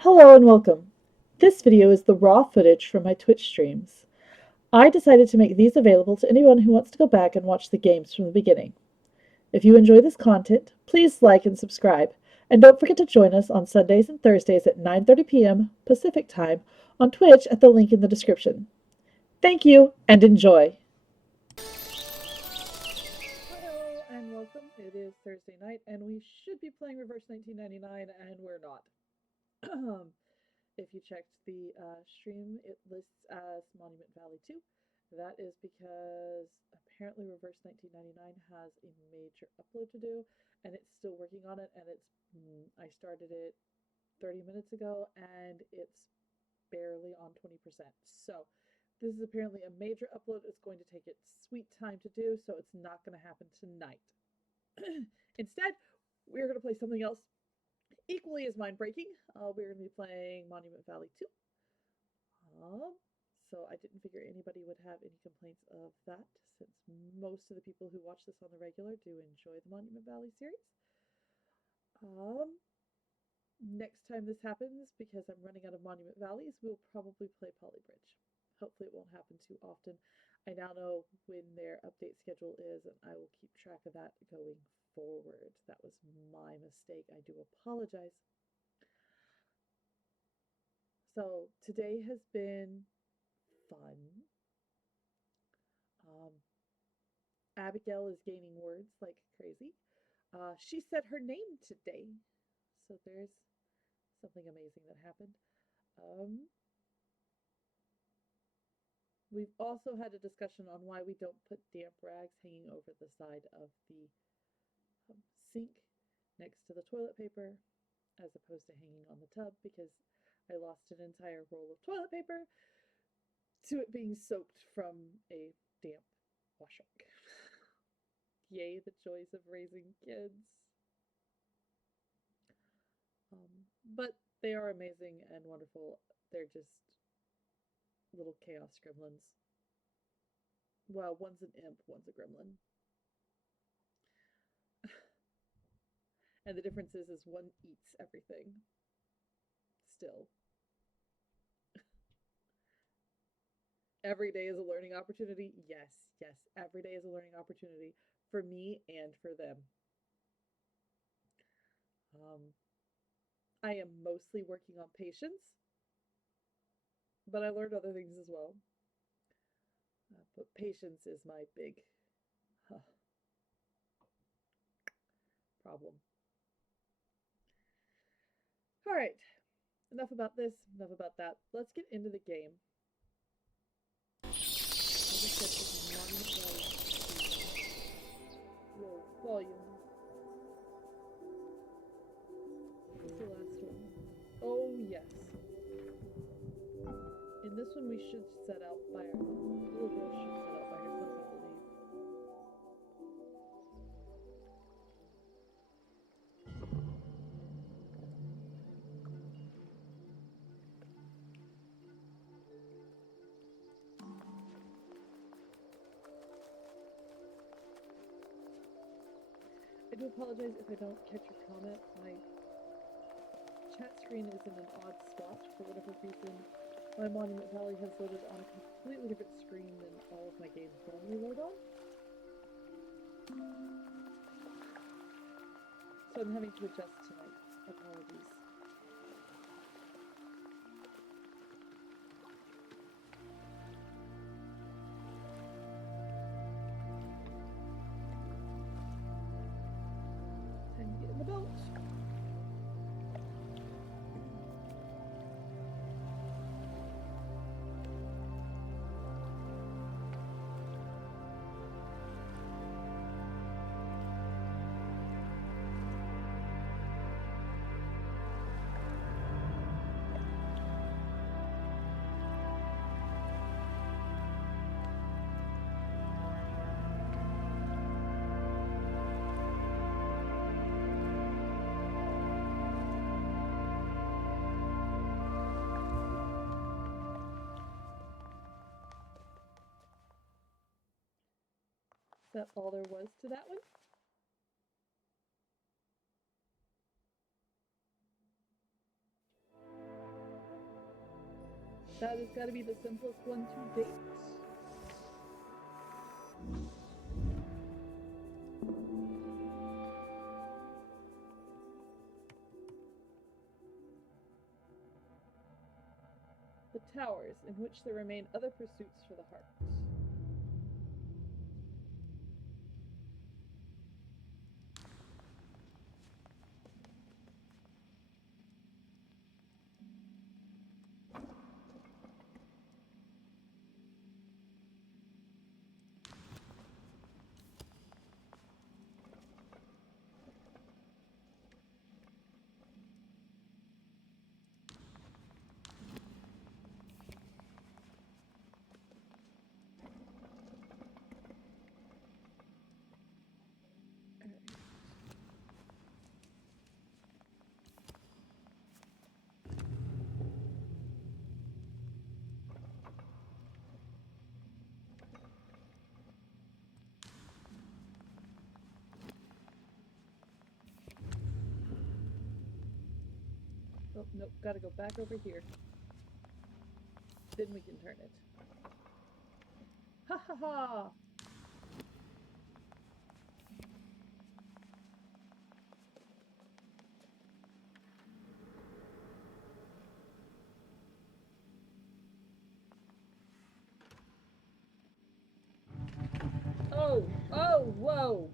Hello and welcome. This video is the raw footage from my Twitch streams. I decided to make these available to anyone who wants to go back and watch the games from the beginning. If you enjoy this content, please like and subscribe, and don't forget to join us on Sundays and Thursdays at 9:30 p.m. Pacific Time on Twitch at the link in the description. Thank you and enjoy! Hello and welcome. It is Thursday night and we should be playing Reverse 1999 and we're not. If you checked the stream, it lists as Monument Valley 2. That is because apparently Reverse 1999 has a major upload to do, and it's still working on it. And I started it 30 minutes ago, and it's barely on 20%. So this is apparently a major upload. It's going to take its sweet time to do, so it's not going to happen tonight. Instead, we're going to play something else equally as mind-breaking. We're going to be playing Monument Valley 2. So I didn't figure anybody would have any complaints of that, since most of the people who watch this on the regular do enjoy the Monument Valley series. Next time this happens, because I'm running out of Monument Valleys, we'll probably play Polybridge. Hopefully it won't happen too often. I now know when their update schedule is, and I will keep track of that going forward. That was my mistake. I do apologize. So today has been fun. Abigail is gaining words like crazy. She said her name today, so there's something amazing that happened. We've also had a discussion on why we don't put damp rags hanging over the side of the sink next to the toilet paper as opposed to hanging on the tub, because I lost an entire roll of toilet paper to it being soaked from a damp washing. Yay, the joys of raising kids. But they are amazing and wonderful. They're just little chaos gremlins. Well, one's an imp, one's a gremlin. And the difference is one eats everything. Still. Every day is a learning opportunity. Yes, yes. Every day is a learning opportunity for me and for them. I am mostly working on patience, but I learned other things as well. But patience is my big problem. All right, enough about this, enough about that. Let's get into the game. Like I said, this is Monument Valley. Whoa, volume. What's the last one? Oh, yes. In this one, we should set out by our little girl should set out by herself, I believe. I do apologize if I don't catch your comment. My chat screen is in an odd spot for whatever reason. My Monument Valley has loaded on a completely different screen than all of my games normally load on. So I'm having to adjust tonight. Apologies. Time to get in the boat. Is that all there was to that one? That has got to be the simplest one to date. The towers, in which there remain other pursuits for the heart. Oh, nope, gotta go back over here. Then we can turn it. Ha ha ha! Oh! Oh! Whoa!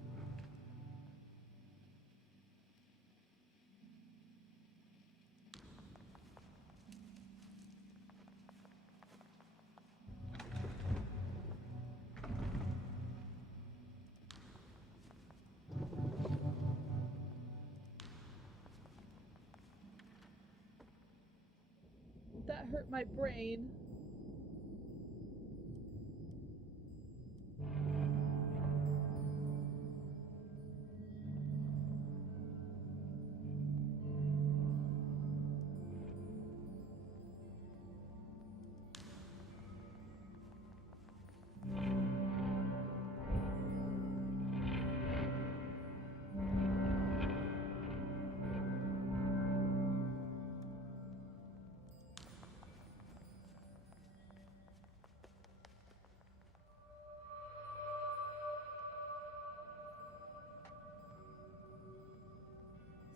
That hurt my brain.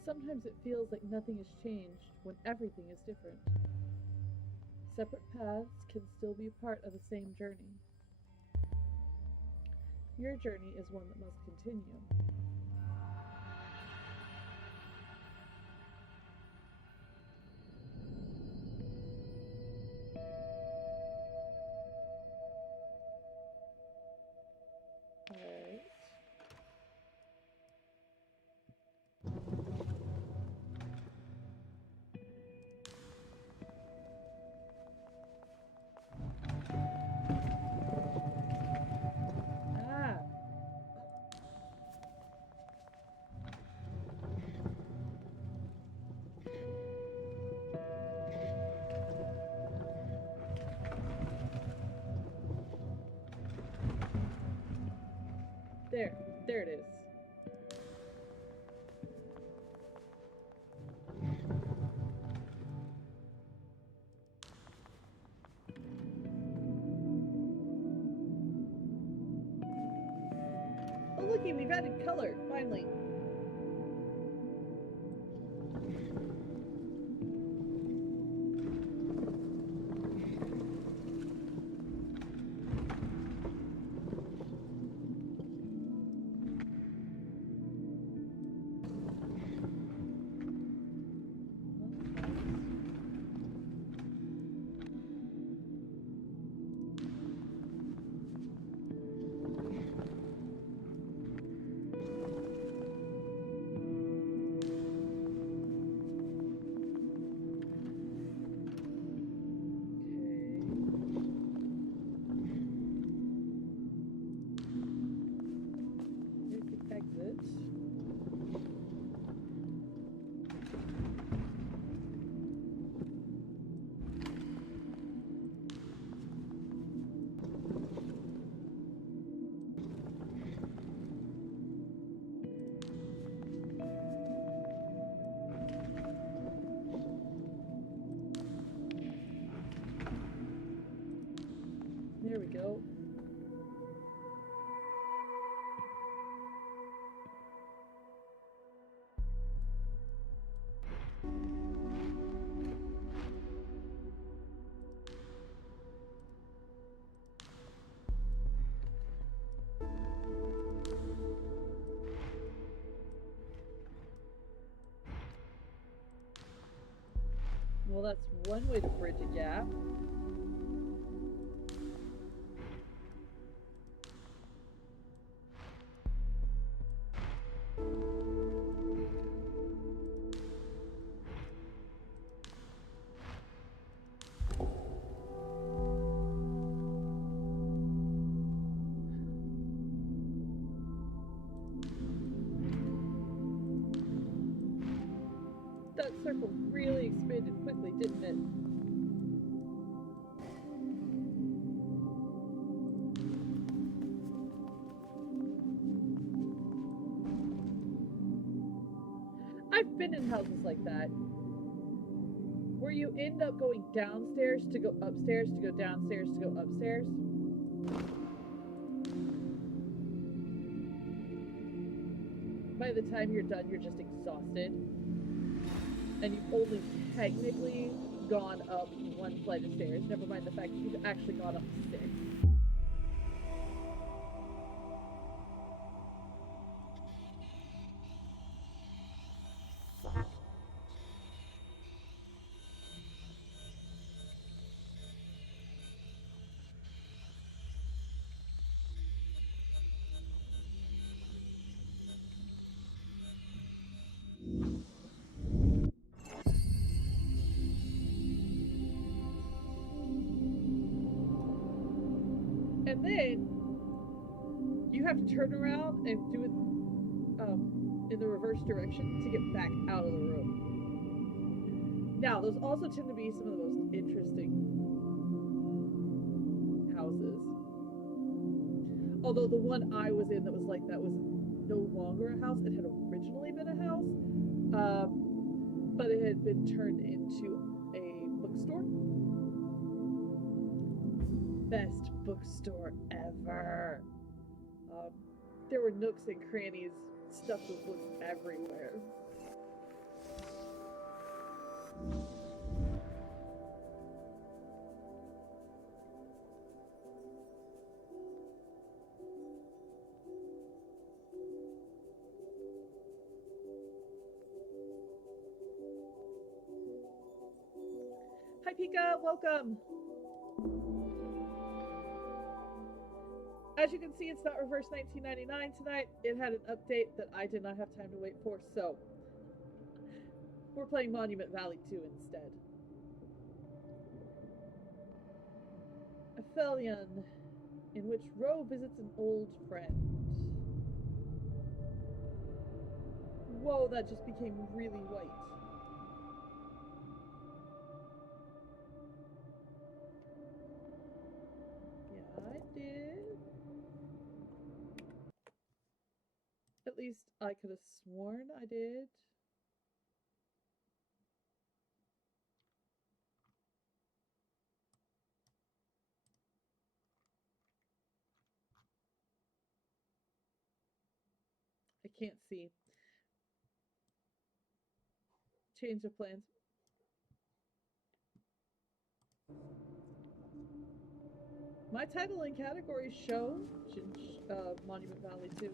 Sometimes it feels like nothing has changed when everything is different. Separate paths can still be part of the same journey. Your journey is one that must continue. Alright. Ah! There. There it is. Oh, looky, we've added color, finally. There we go. Well, that's one way to bridge a gap. That circle really expanded quickly, didn't it? I've been in houses like that, where you end up going downstairs to go upstairs to go downstairs to go upstairs. By the time you're done, you're just exhausted. And you've only technically gone up one flight of stairs, never mind the fact that you've actually gone up 6. And then you have to turn around and do it in the reverse direction to get back out of the room. Now, those also tend to be some of the most interesting houses. Although the one I was in that was like that was no longer a house. It had originally been a house, but it had been turned into a bookstore. Best bookstore ever. There were nooks and crannies stuffed with books everywhere. Hi Pika, welcome! As you can see, it's not Reverse 1999 tonight. It had an update that I did not have time to wait for, so we're playing Monument Valley 2 instead. Aphelion, in which Ro visits an old friend. Whoa, that just became really white. Yeah, I did. At least I could have sworn I did. I can't see. Change of plans. My title and category show Monument Valley 2.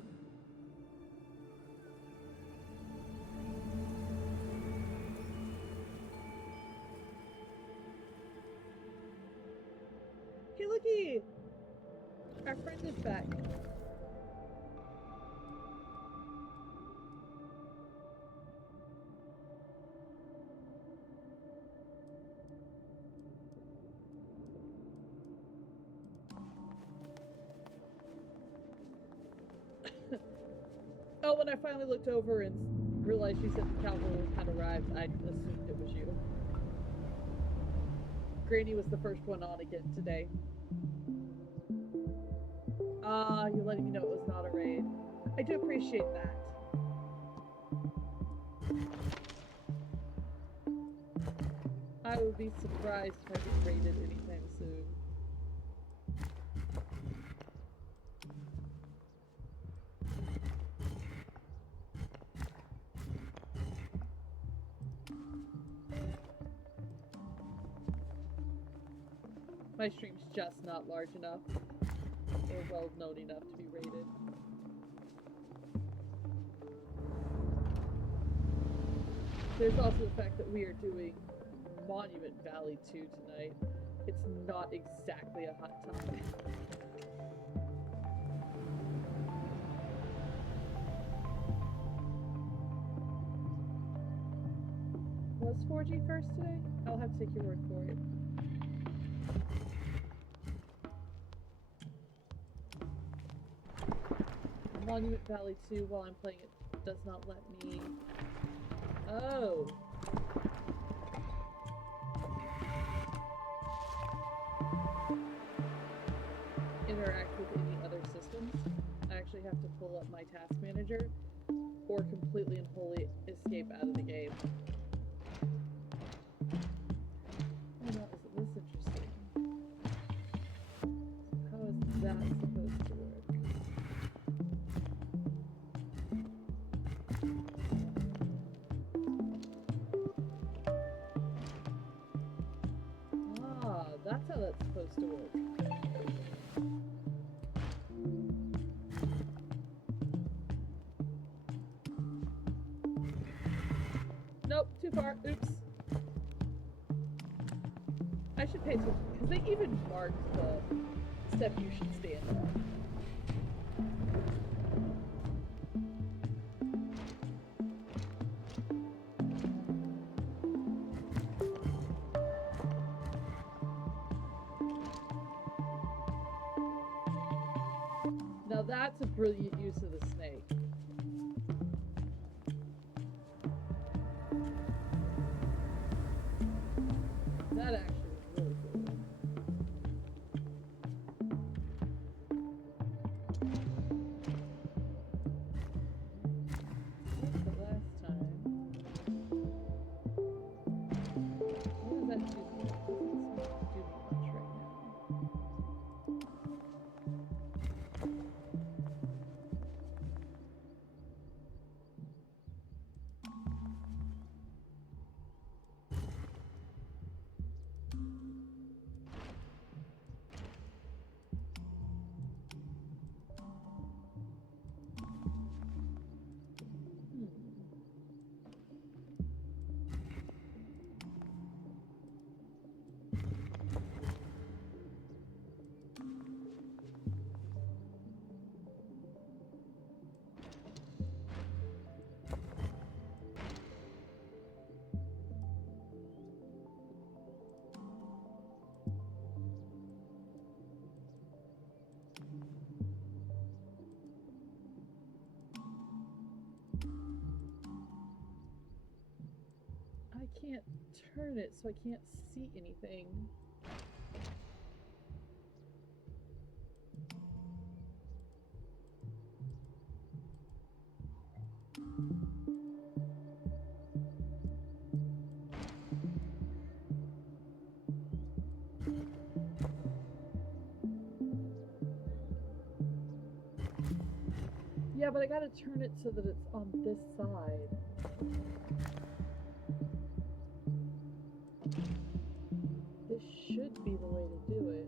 Hey, looky! Our friend is back. Oh, when I finally looked over and realized you said the cavalry had arrived, I assumed it was you. Granny was the first one on again today. Ah, you're letting me know it was not a raid. I do appreciate that. I would be surprised if I get raided anytime soon. My stream's just not large enough or well known enough to be rated. There's also the fact that we are doing Monument Valley 2 tonight. It's not exactly a hot topic. Was 4G first today? I'll have to take your word for it. Monument Valley 2, while I'm playing it, does not let me... Oh! Interact with any other systems. I actually have to pull up my task manager or completely and wholly escape out of the game. Oh no, isn't this interesting? How is that supposed to work? Ah, that's how that's supposed to work. Nope, too far. Oops. I should pay attention, because they even marked the step you should stand on. Now that's a brilliant use of the snake. That actually was really cool. Like the last time. What does that do? It doesn't seem to do much right now. I can't turn it, so I can't see anything. Yeah, but I gotta turn it so that it's on this side. This should be the way to do it.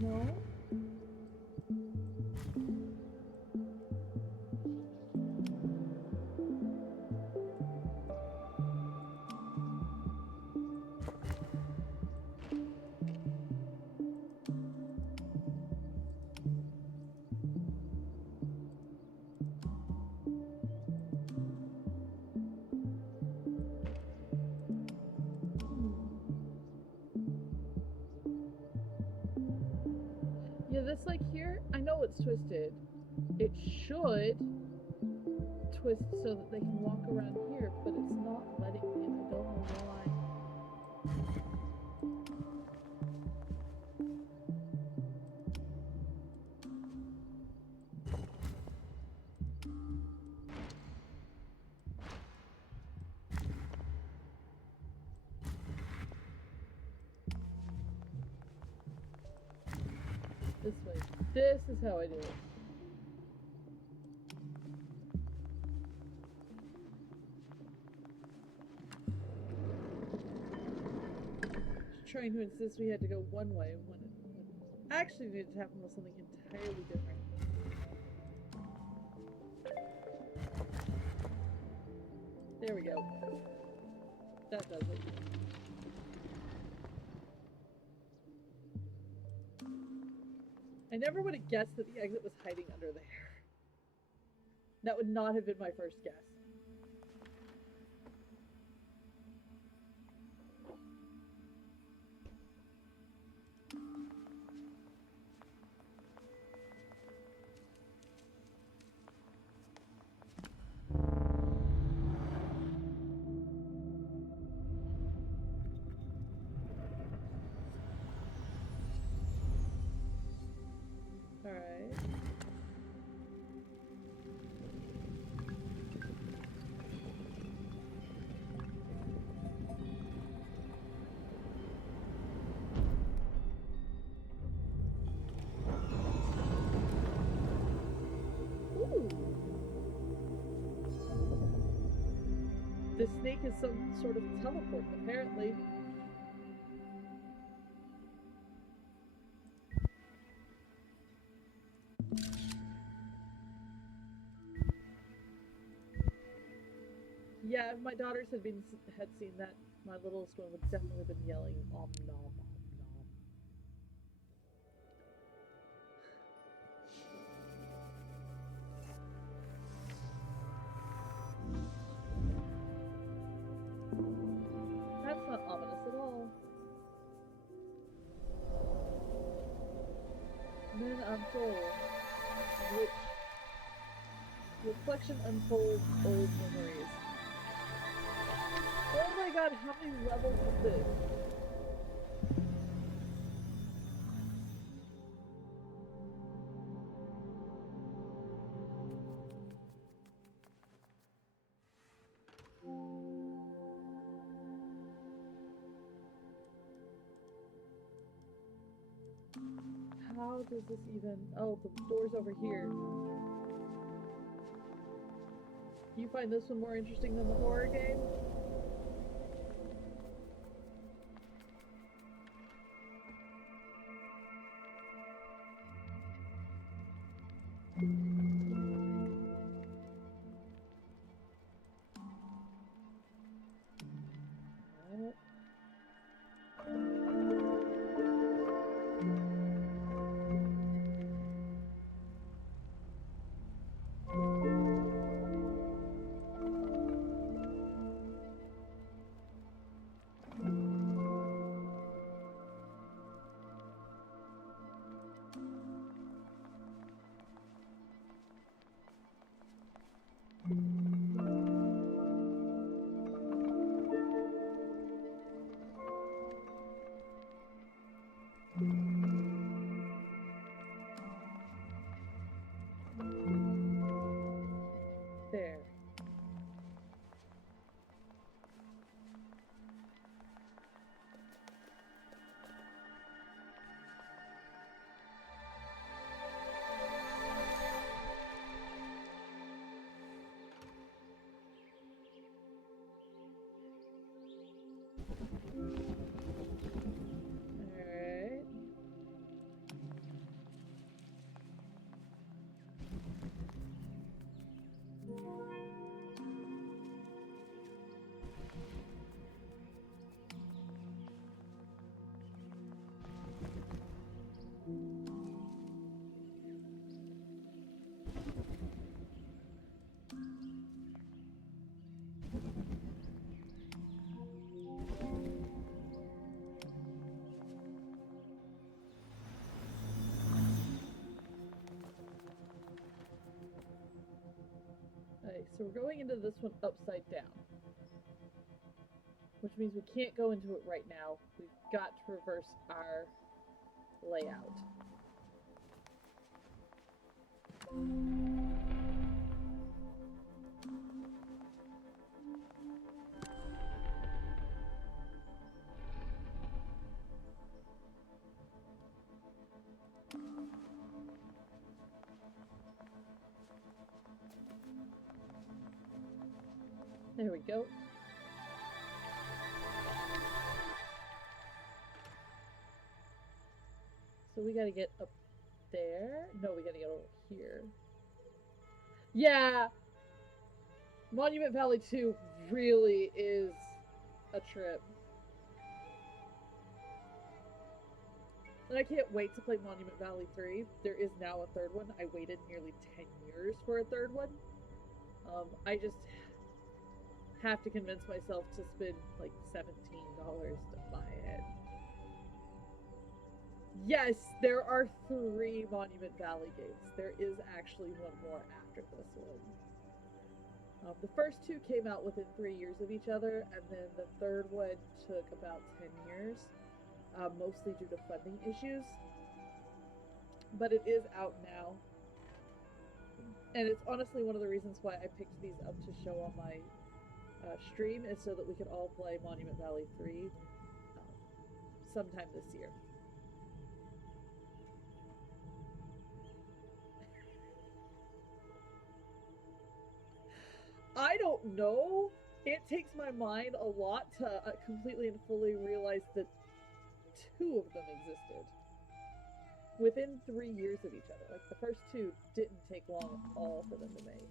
No? Yeah, this like here, I know it's twisted. It should twist so that they can walk around here, but it's not letting me, and I don't know why. This way. This is how I do it. Trying to insist we had to go one way when it actually needed to happen with something entirely different. There we go. That does it. I never would have guessed that the exit was hiding under there. That would not have been my first guess. Alright. Ooh. The snake is some sort of teleport, apparently. Yeah, if my daughters had seen that, my littlest one would definitely have been yelling, "Om nom, om nom." That's not ominous at all. Men unfold, which reflection unfolds old memories. Oh my god, how many levels is this? How does this even... Oh, the door's over here. You find this one more interesting than the horror game? There. Alright. Okay, so we're going into this one upside down. Which means we can't go into it right now. We've got to reverse our layout. There we go. So we gotta get up there. No, we gotta get over here. Yeah! Monument Valley 2 really is a trip. And I can't wait to play Monument Valley 3. There is now a third one. I waited nearly 10 years for a third one. I just have to convince myself to spend like $17 to buy it. Yes, there are 3 Monument Valley games. There is actually one more after this one. The first 2 came out within 3 years of each other, and then the third one took about 10 years, mostly due to funding issues. But it is out now. And it's honestly one of the reasons why I picked these up to show on my stream, is so that we could all play Monument Valley 3 sometime this year. I don't know. It takes my mind a lot to completely and fully realize that 2 of them existed within 3 years of each other. Like, the first 2 didn't take long at all for them to make.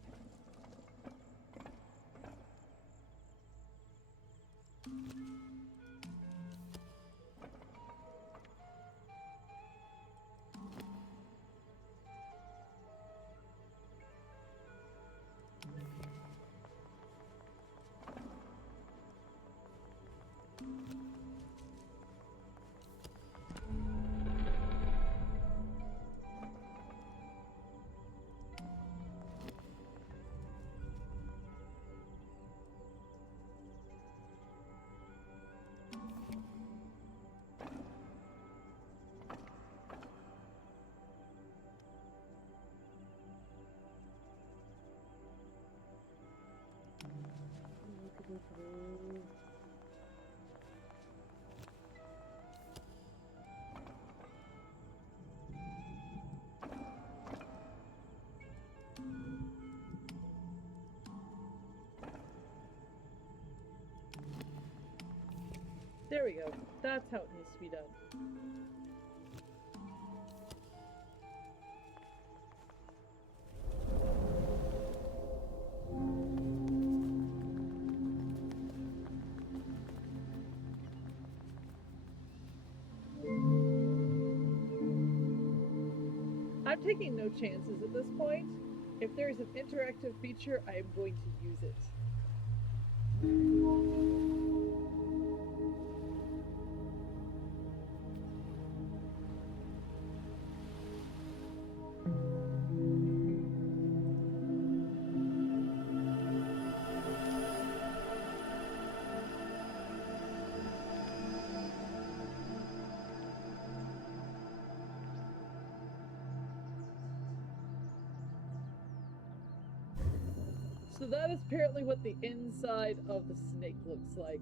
There we go. That's how it needs to be done. I'm taking no chances at this point. If there is an interactive feature, I am going to use it. So that is apparently what the inside of the snake looks like.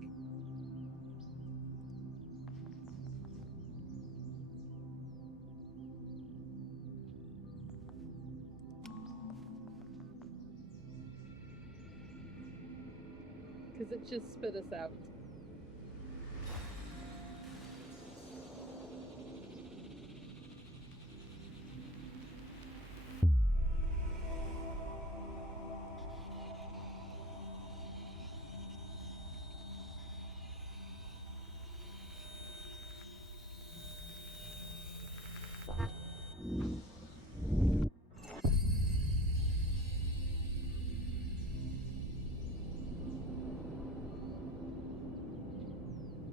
Because it just spit us out.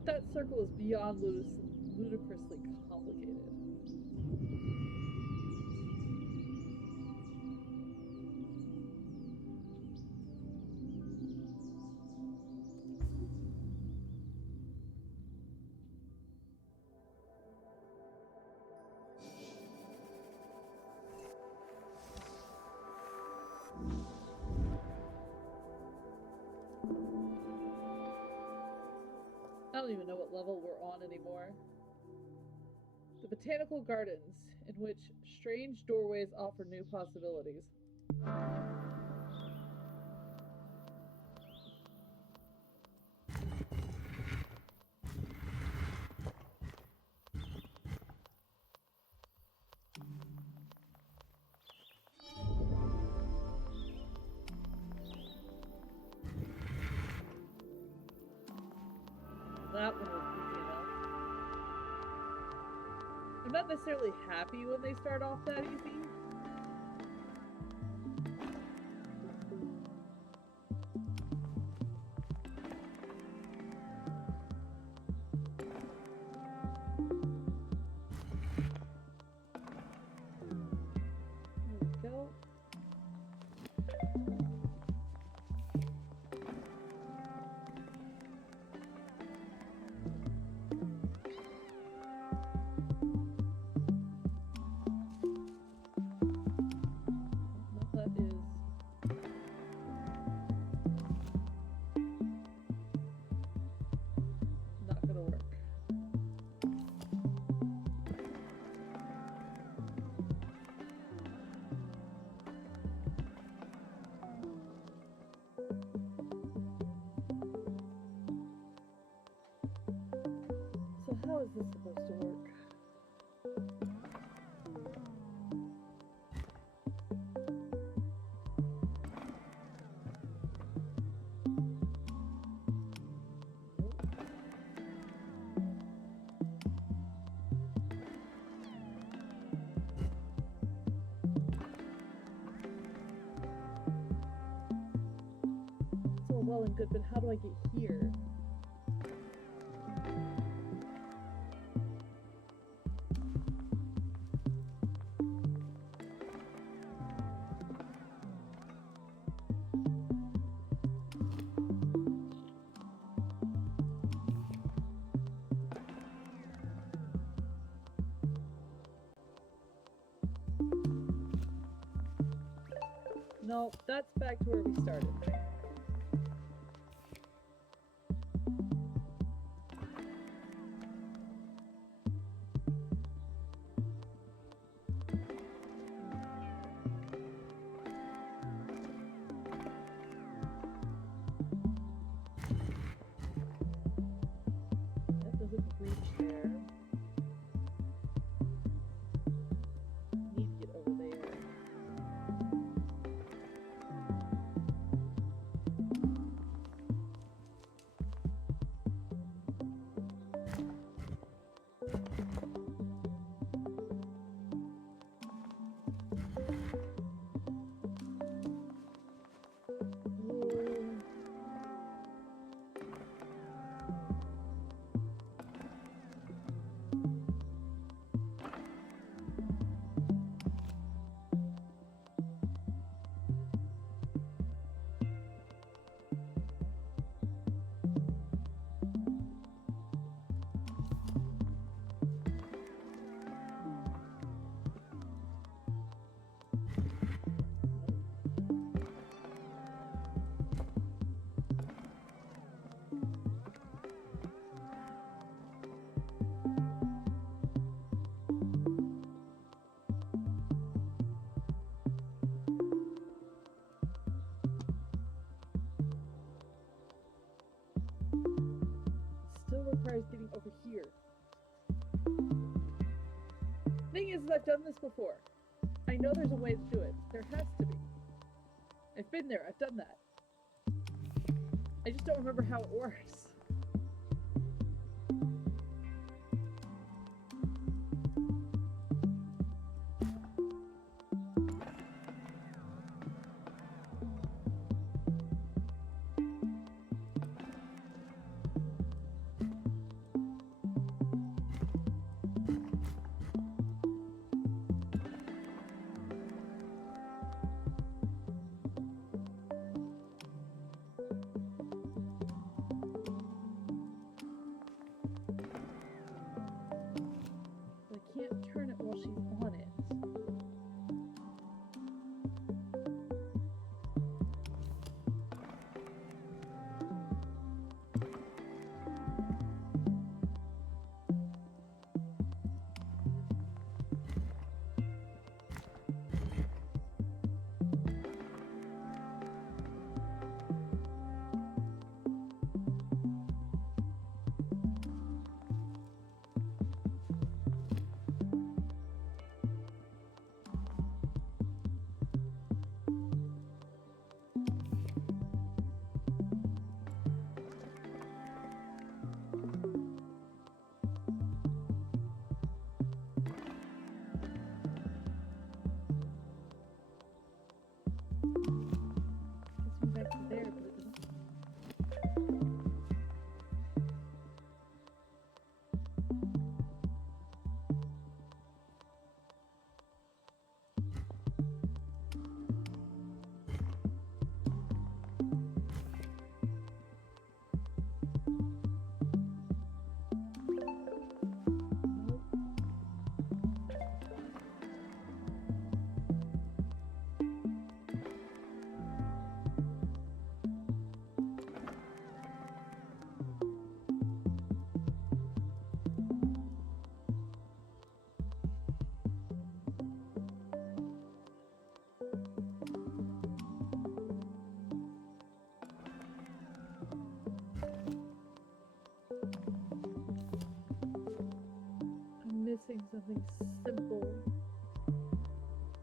That circle is beyond ludicrously complicated. I don't even know what level we're on anymore. The Botanical Gardens, in which strange doorways offer new possibilities. That one was easy enough. I'm not necessarily happy when they start off that easy. There we go. That is not gonna work. So how is this supposed to work? It's all well and good, but how do I get here? No, that's back to where we started. That doesn't reach there. Need to get over there. Still requires getting over here. Thing is, I've done this before. I know there's a way to do it. There has to be. I've been there. I've done that. I just don't remember how it works. something simple. Just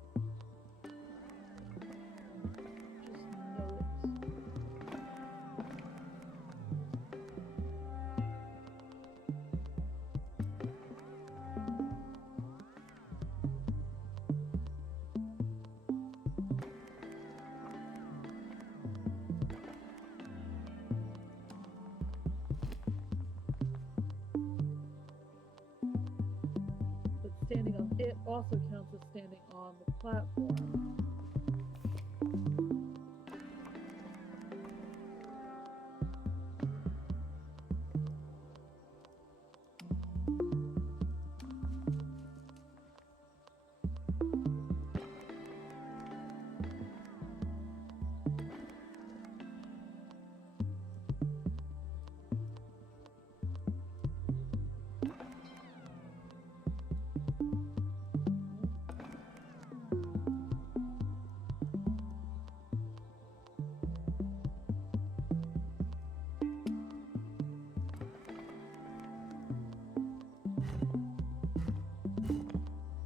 know it. But standing on it also counts as standing on the platform.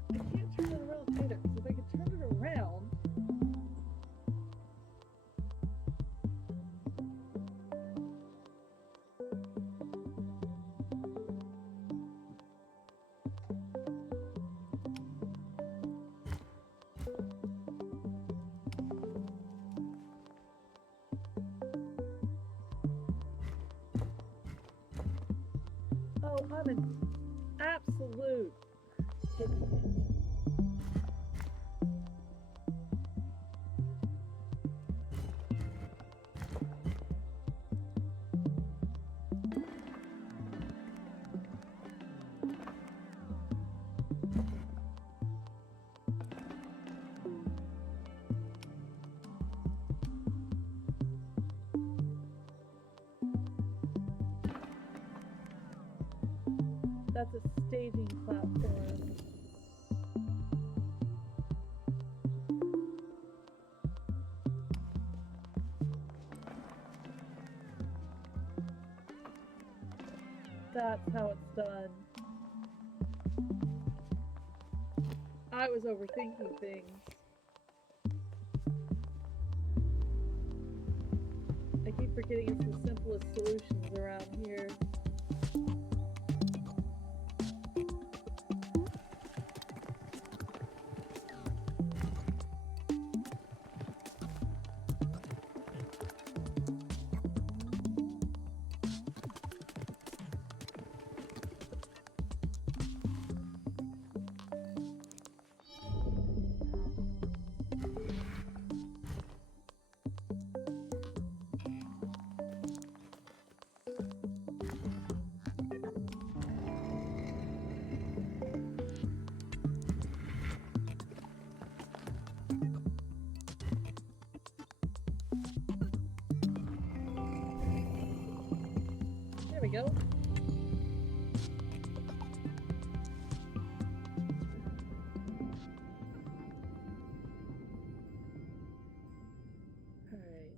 I can't turn it around either, because if I could turn it around, oh, I'm an absolute idiot. That's a staging platform. That's how it's done. I was overthinking things. I keep forgetting it's the simplest solutions around here. There we go. Alright.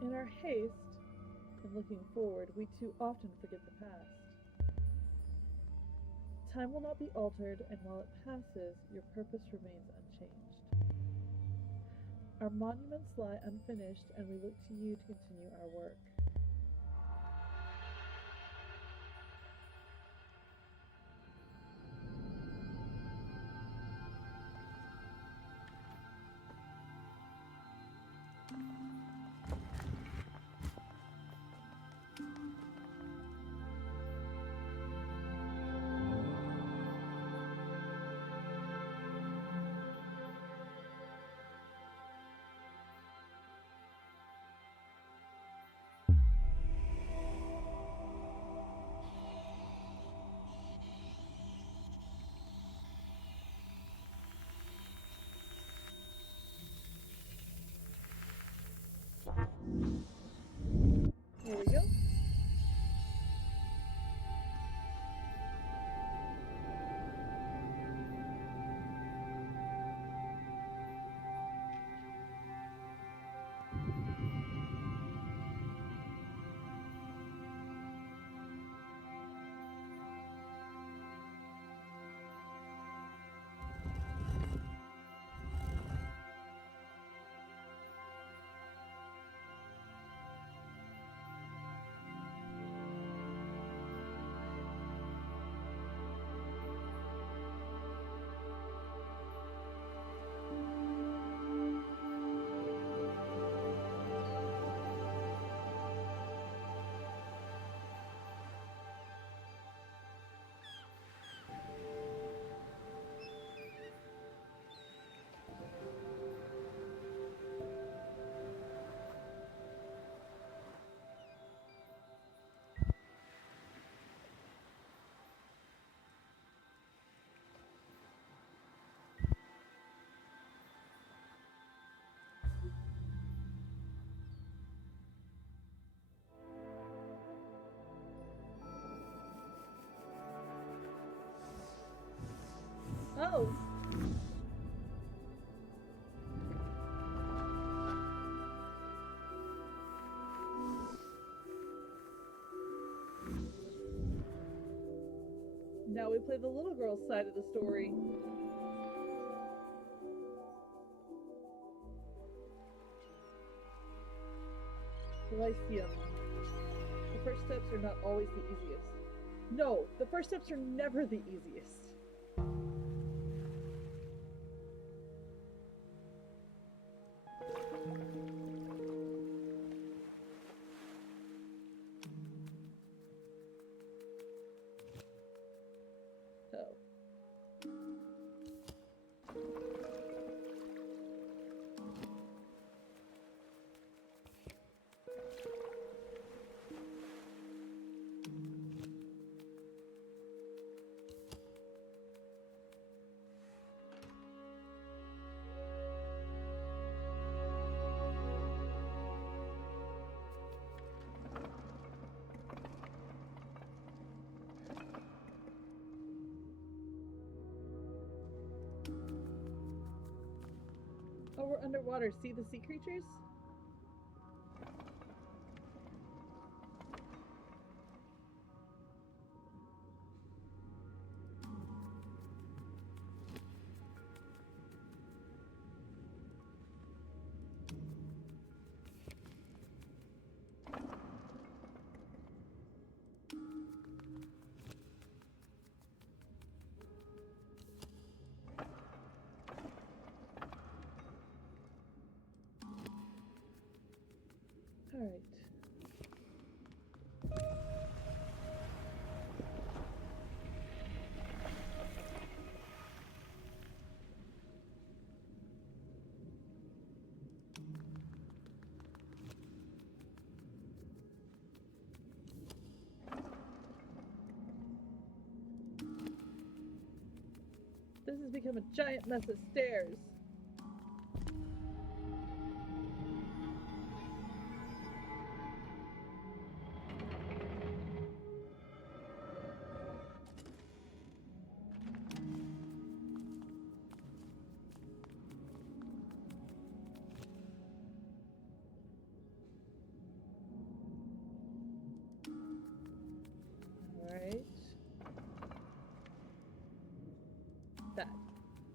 In our haste and looking forward, we too often forget the past. Time will not be altered, and while it passes, your purpose remains unchanged. Our monuments lie unfinished, and we look to you to continue our work. go! Now we play the little girl's side of the story. Lyceum. The first steps are not always the easiest. No, the first steps are never the easiest. Oh, we're underwater. See the sea creatures? All right. This has become a giant mess of stairs.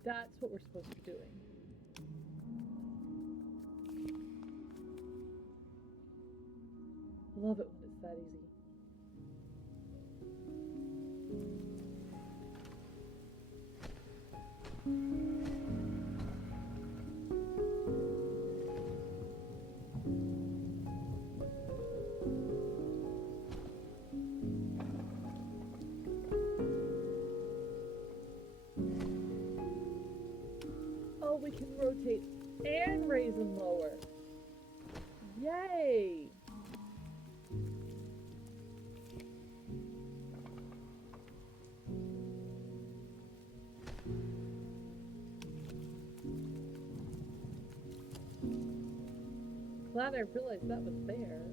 That's what we're supposed to be doing. I love it when it's that easy. Oh, we can rotate and raise and lower. Yay! Glad I realized that was there.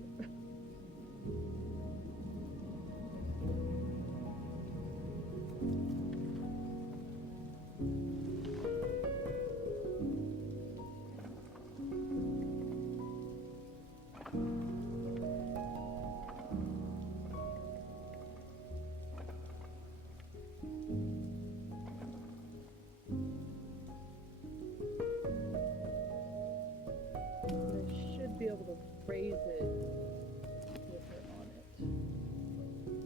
Be able to raise it with her on it.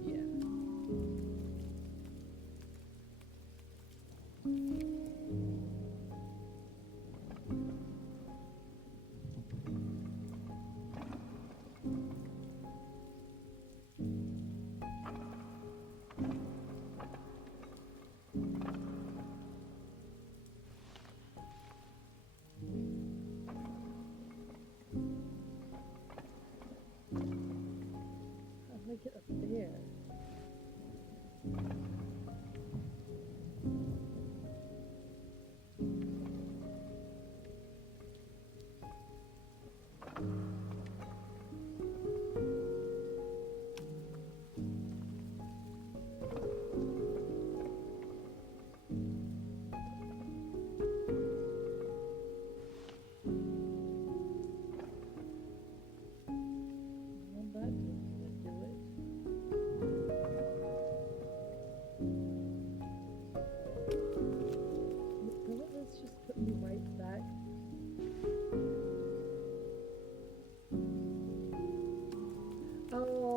Yeah. Get up there.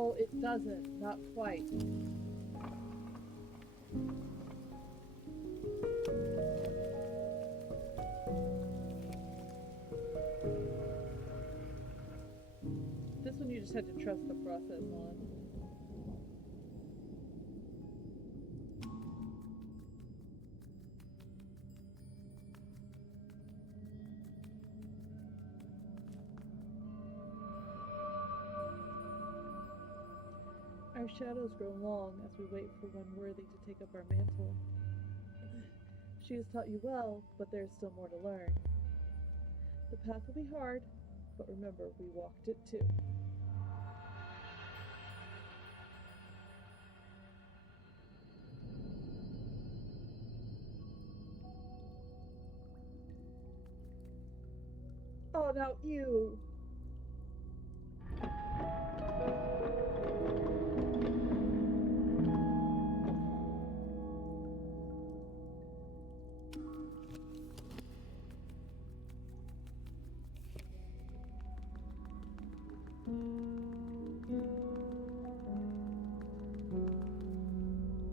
No, it doesn't. Not quite. This one you just had to trust the process on. Our shadows grow long as we wait for one worthy to take up our mantle. She has taught you well, but there is still more to learn. The path will be hard, but remember, we walked it too. Oh, now you!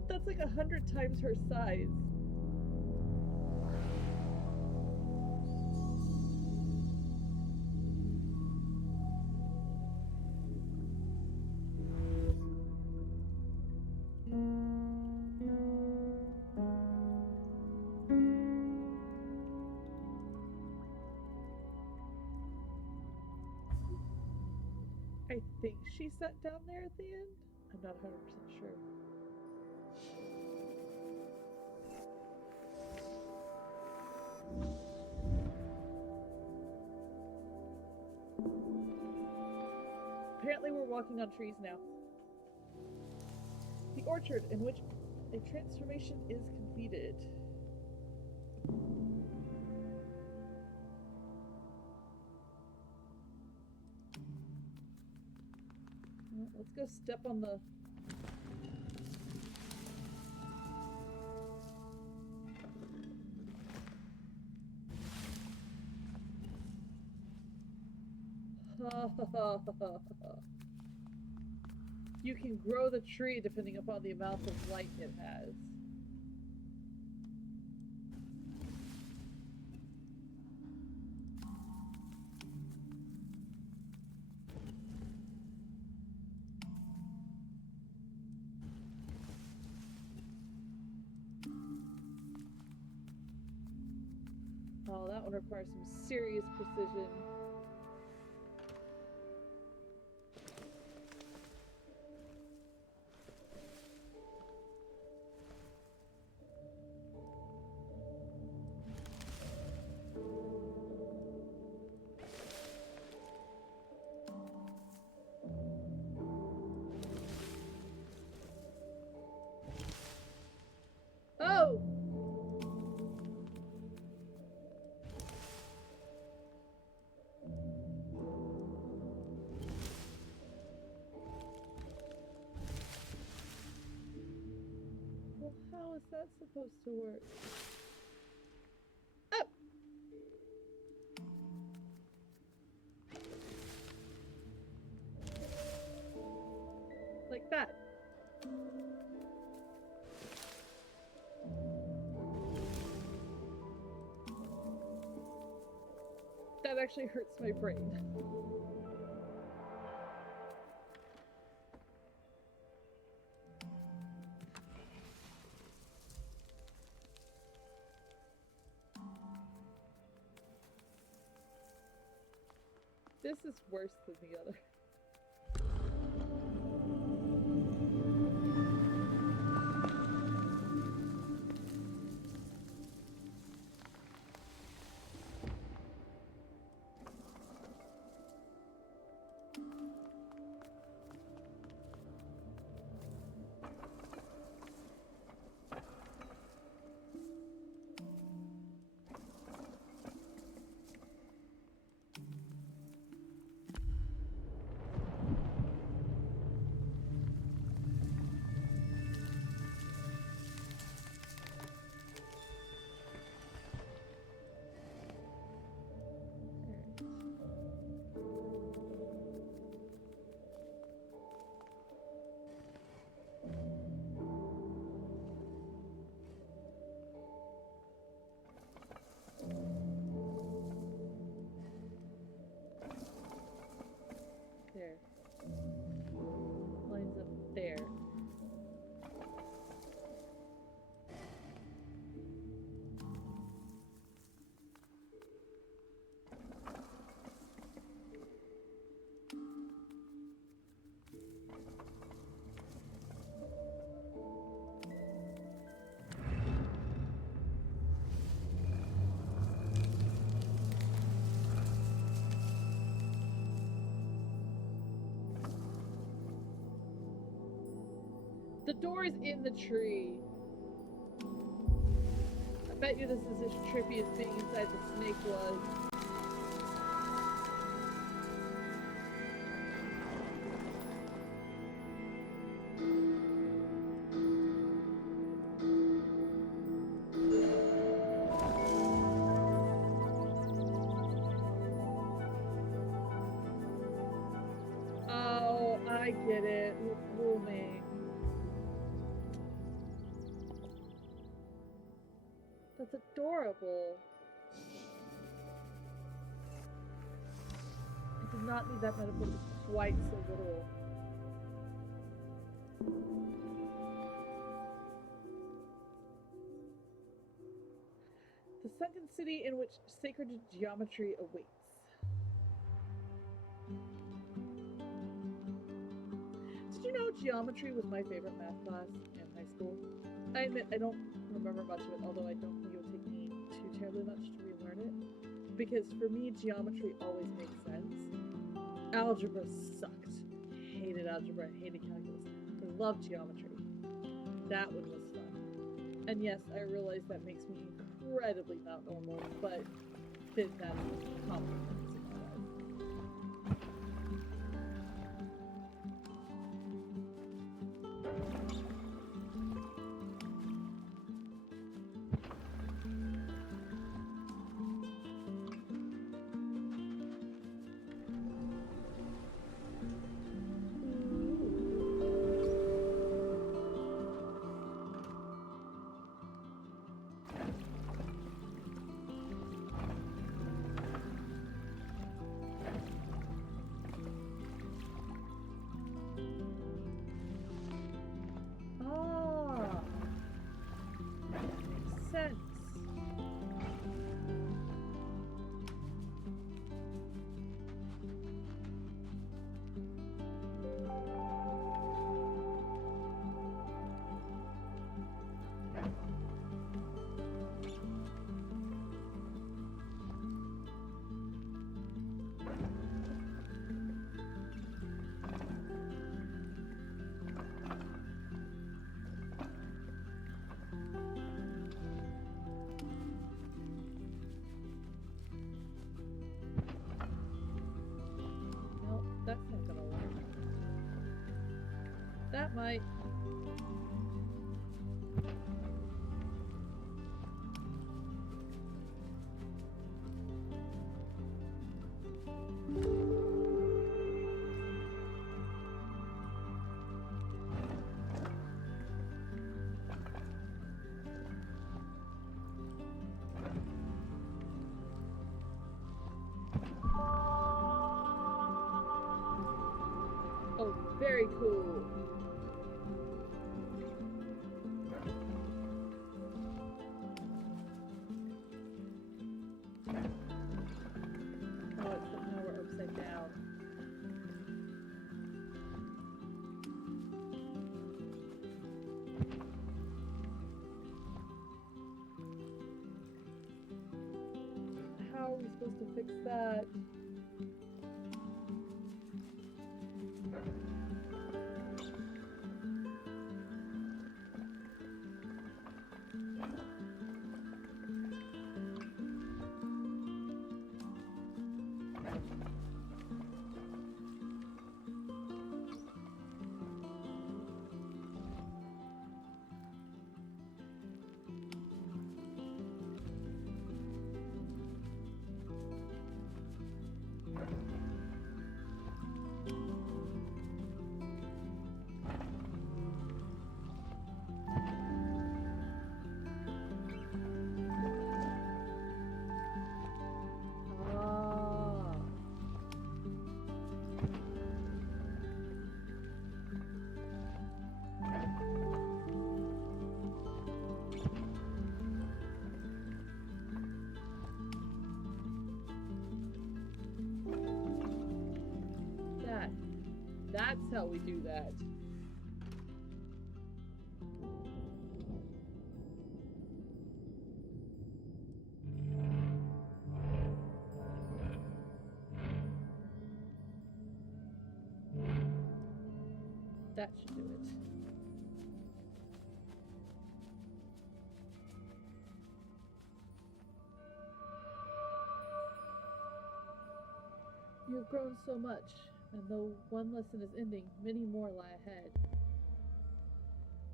That's like 100 times her size. I think she sat down there at the end. I'm not 100% sure. Apparently we're walking on trees now. The orchard in which a transformation is completed. Well, let's go step on the... You can grow the tree depending upon the amount of light it has. Oh, that one requires some serious precision. Oh! Well, how is that supposed to work? Oh! Like that. That actually hurts my brain. This is worse than the other. The door is in the tree. I bet you this is as trippy as being inside the snake was. Oh, I get it. Rooming. That's adorable. I did not need that metaphor to be quite so literal. The sunken city in which sacred geometry awaits. Did you know geometry was my favorite math class in high school? I admit I don't remember much of it, although I don't think it would take me too terribly much to relearn it. Because for me, geometry always makes sense. Algebra sucked. Hated algebra, hated calculus. I loved geometry. That one was fun. And yes, I realize that makes me incredibly not normal, but that's complicated. Sense. That's not gonna work. That might. Oh, very cool. Oh, except now we're upside down. How are we supposed to fix that? That's how we do that. That should do it. We've grown so much, and though one lesson is ending, many more lie ahead.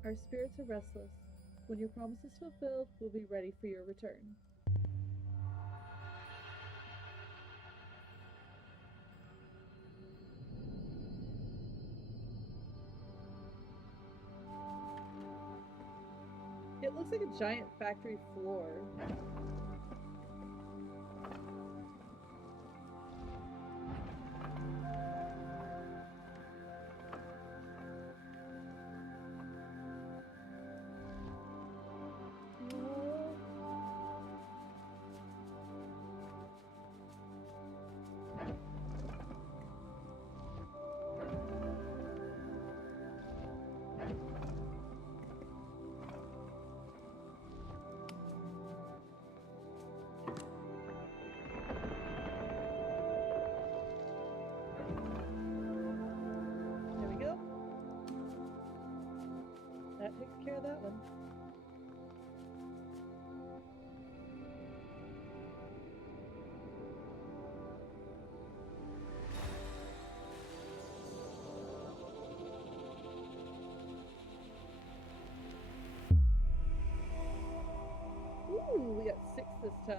Our spirits are restless. When your promise is fulfilled, we'll be ready for your return. It looks like a giant factory floor. That takes care of that one. Ooh, we got 6 this time.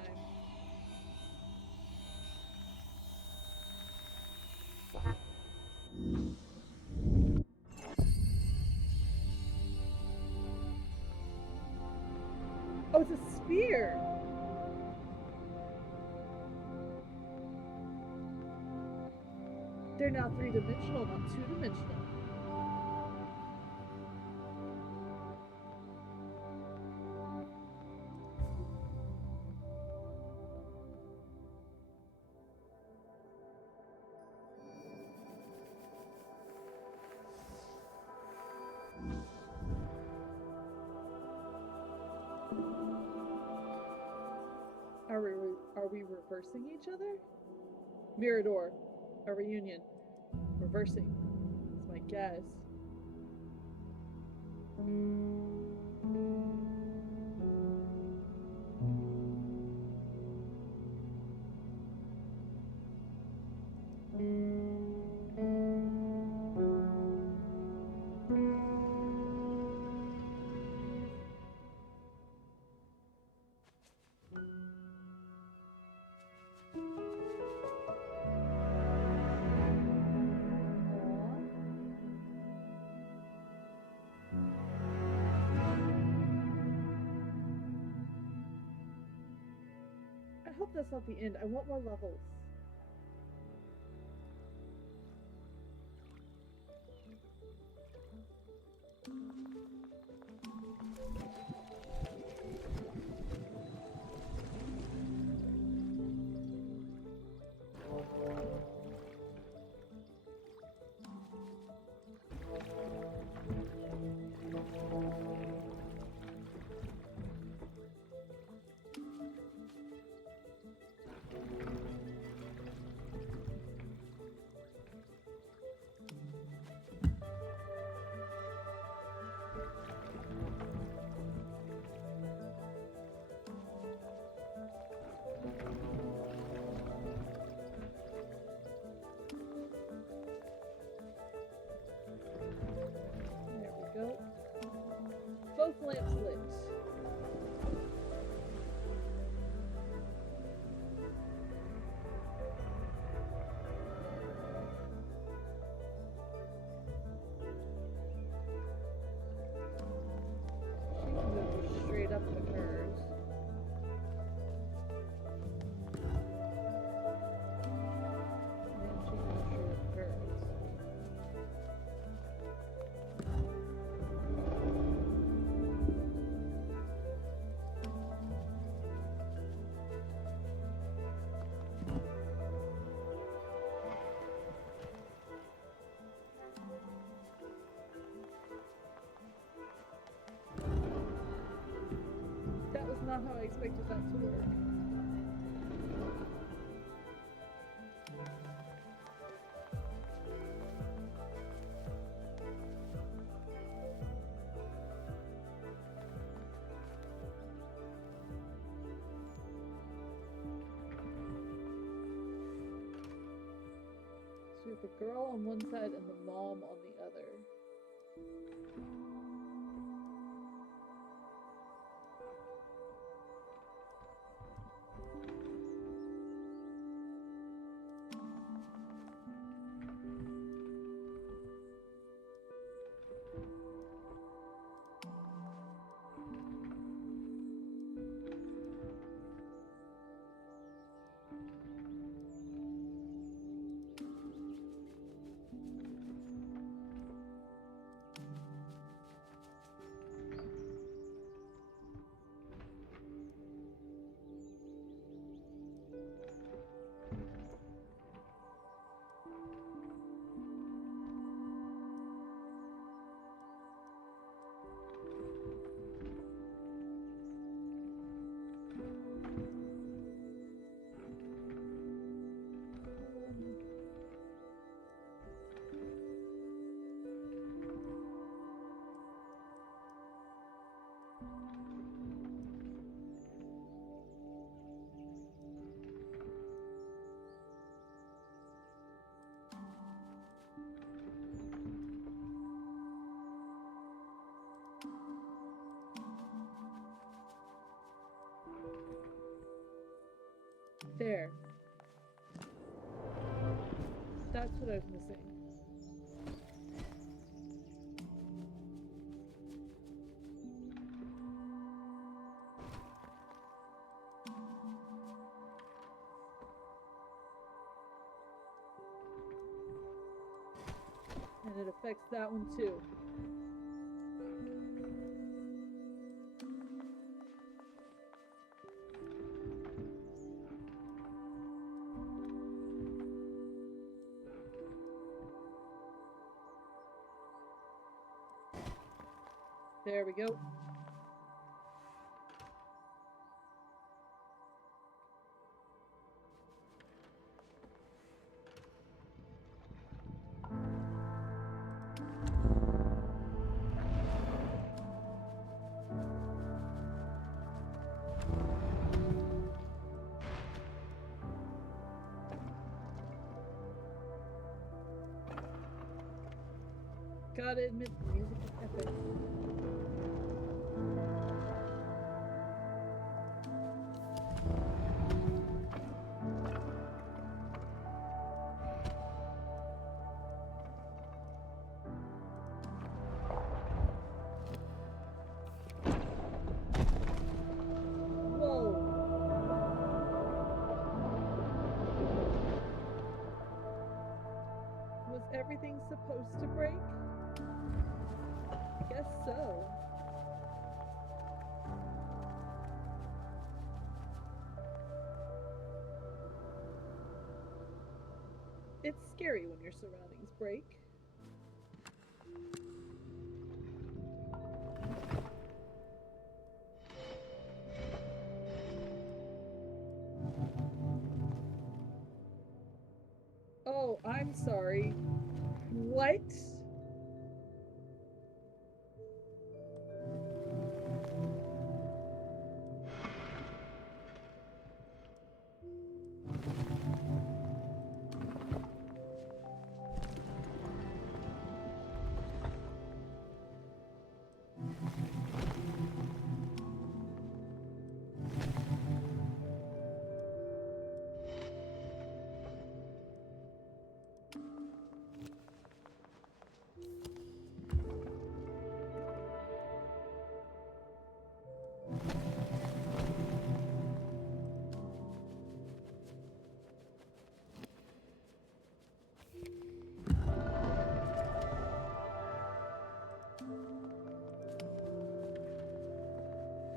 Oh, it's a sphere! They're now 3-dimensional, not 2-dimensional. Are we reversing each other? Mirador, a reunion. Reversing. That's my guess. I hope that's not the end. I want more levels. Both lamps lit. She can go straight up with hers. And she can go straight up with hers. That was not how I expected that to work. the girl on one side and the mom on the other. There. That's what I was missing. And it affects that one too. There we go. Gotta admit, the music is epic. Was everything supposed to break? I guess so. It's scary when your surroundings break. Oh, I'm sorry. What?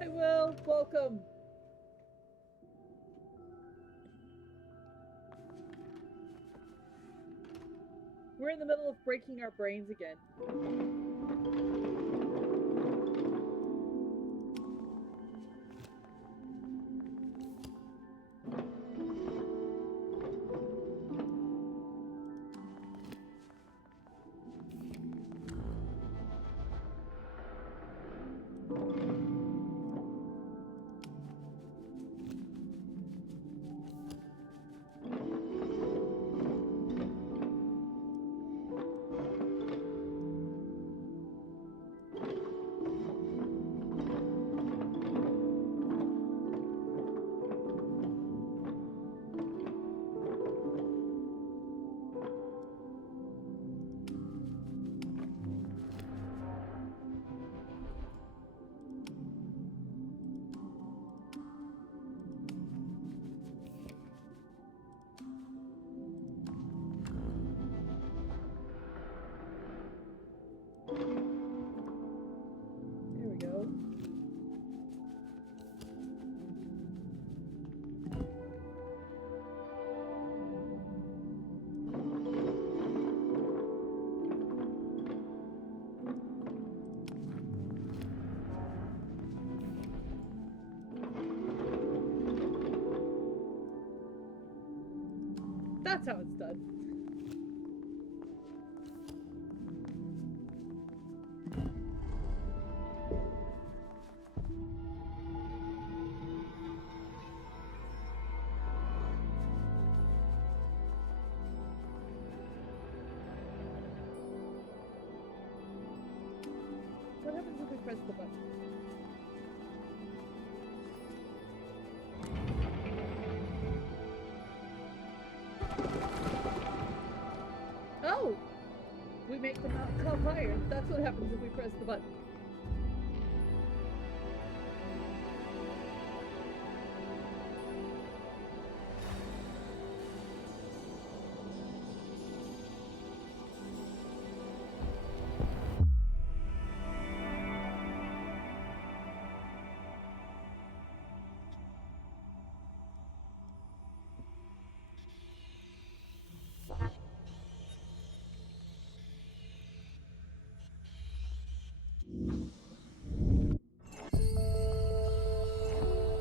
Hi, Will. Welcome. We're in the middle of breaking our brains again. That's how it's done. What happens if we press the button? Oh! We make the mountaintop higher. That's what happens if we press the button.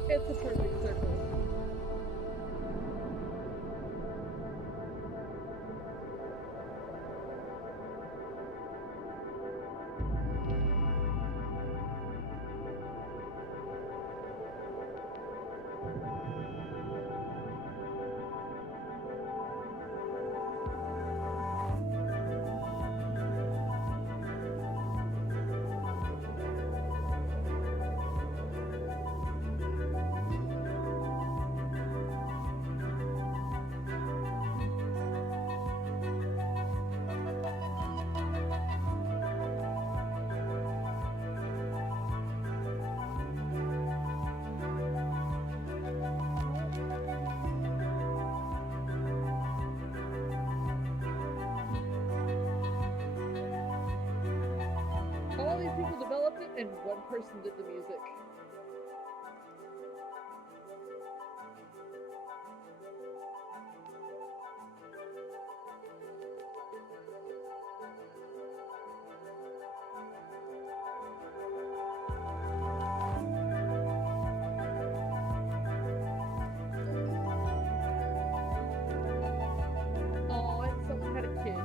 It's a perfect circle. All these people developed it, and one person did the music. Oh, and someone had a kid.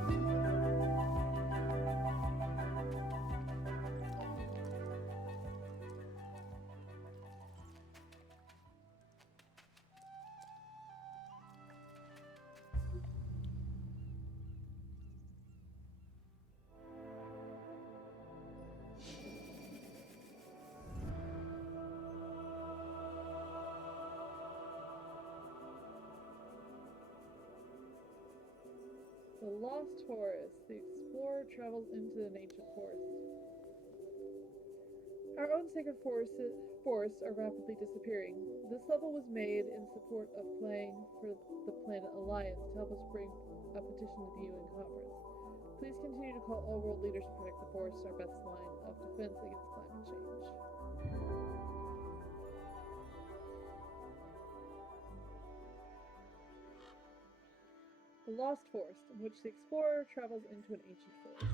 The Lost Forest. The explorer travels into an ancient forest. Our own sacred forests are rapidly disappearing. This level was made in support of playing for the Planet Alliance to help us bring a petition to the UN conference. Please continue to call all world leaders to protect the forests, our best line of defense against climate change. The Lost Forest, in which the explorer travels into an ancient forest.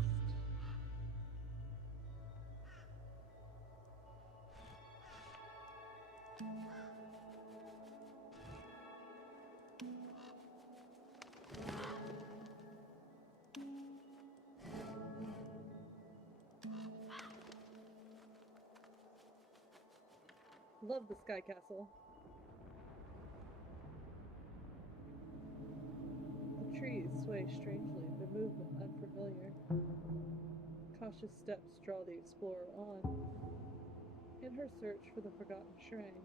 Love the Sky Castle. The trees sway strangely, their movement unfamiliar. Cautious steps draw the explorer on, in her search for the forgotten shrine.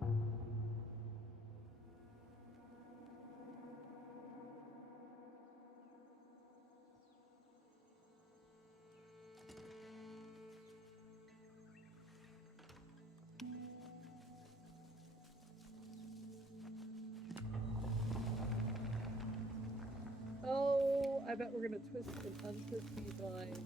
Oh, I bet we're gonna twist and untwist these lines.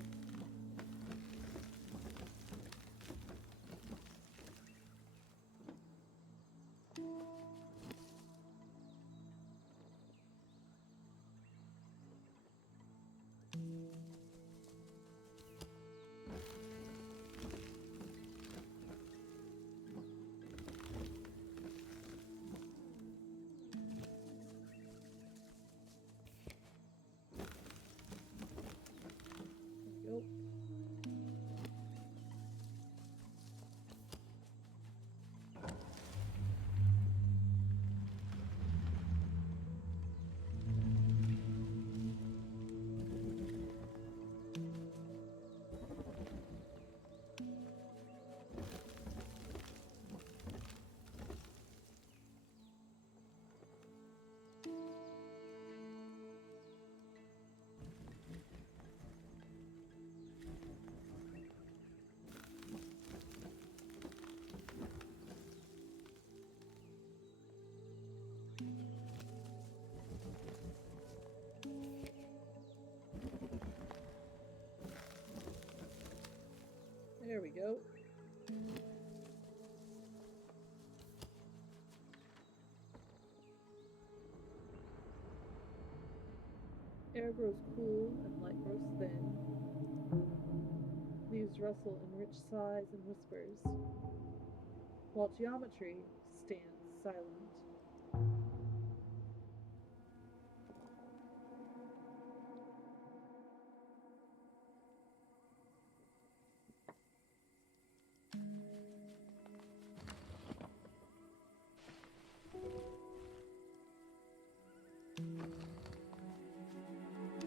There we go. Air grows cool and light grows thin. Leaves rustle in rich sighs and whispers, while geometry stands silent.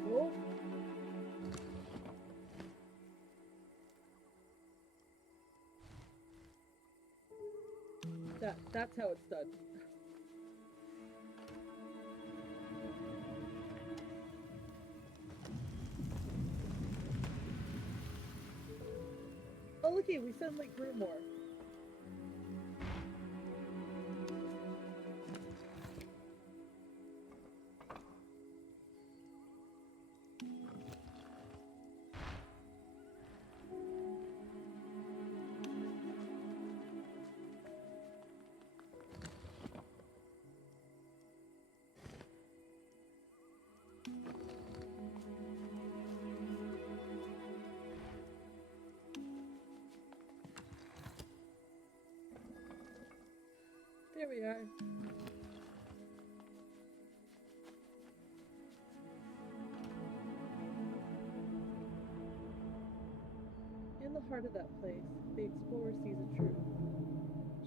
Oh, that's how it's done. Oh, looky, we suddenly grew more. There we are. In the heart of that place, the explorer sees a truth.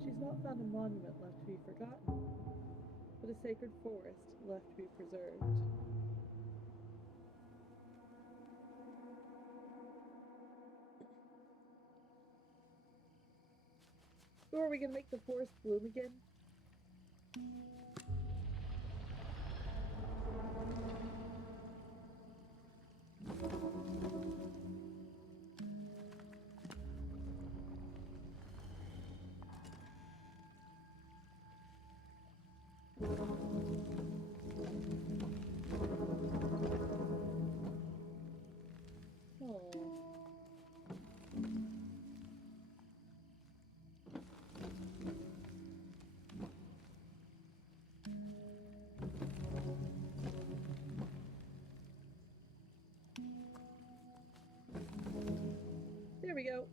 She's not found a monument left to be forgotten, but a sacred forest left to be preserved. Or are we gonna make the forest bloom again? Oh. There we go.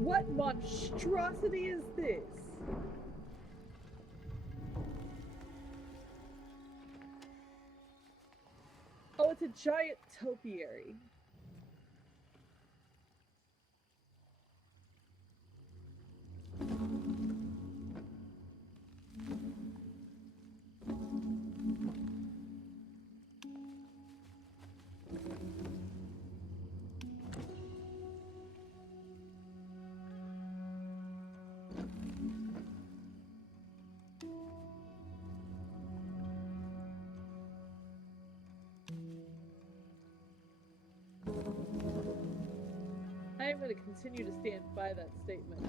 What monstrosity is this? Oh, it's a giant topiary. I am going to continue to stand by that statement.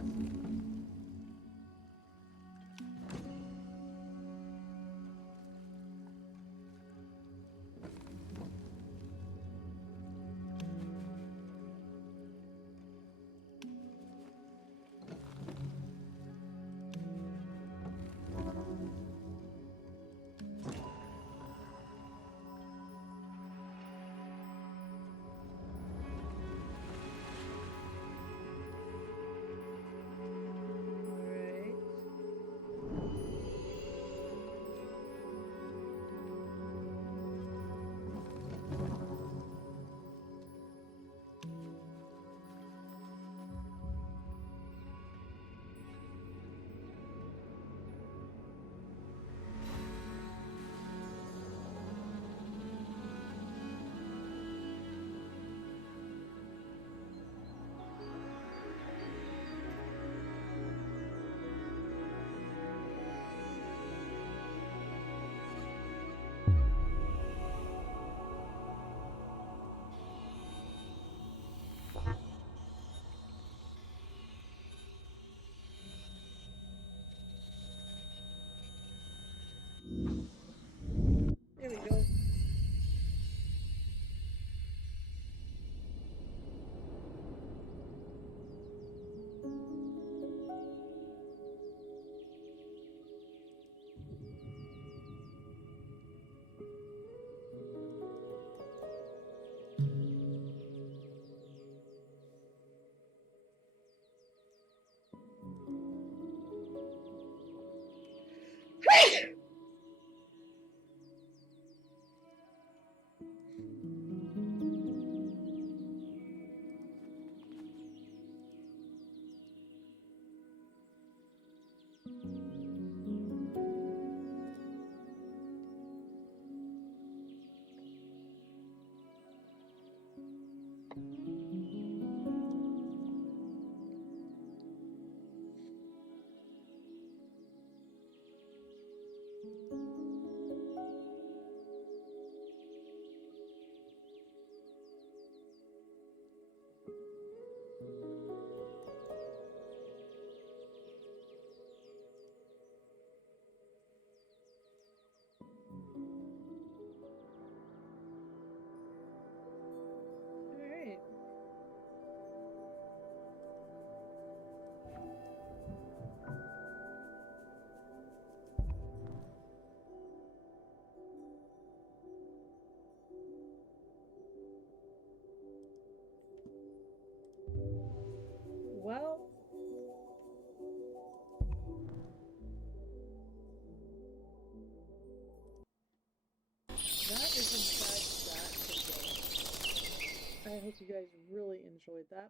hope you guys really enjoyed that.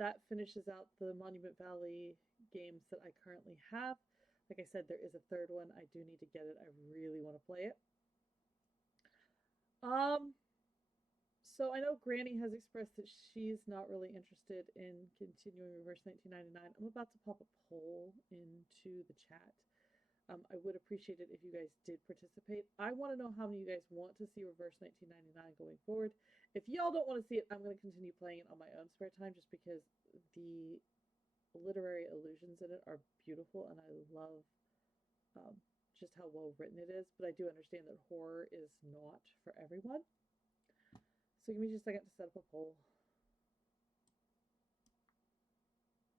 That finishes out the Monument Valley games that I currently have. Like I said, there is a third one. I do need to get it. I really want to play it. Um, so I know Granny has expressed that she's not really interested in continuing Reverse 1999. I'm about to pop a poll into the chat. I would appreciate it if you guys did participate. I want to know how many of you guys want to see Reverse 1999 going forward. If y'all don't want to see it, I'm going to continue playing it on my own spare time just because the literary allusions in it are beautiful and I love just how well written it is. But I do understand that horror is not for everyone. So give me just a second to set up a poll.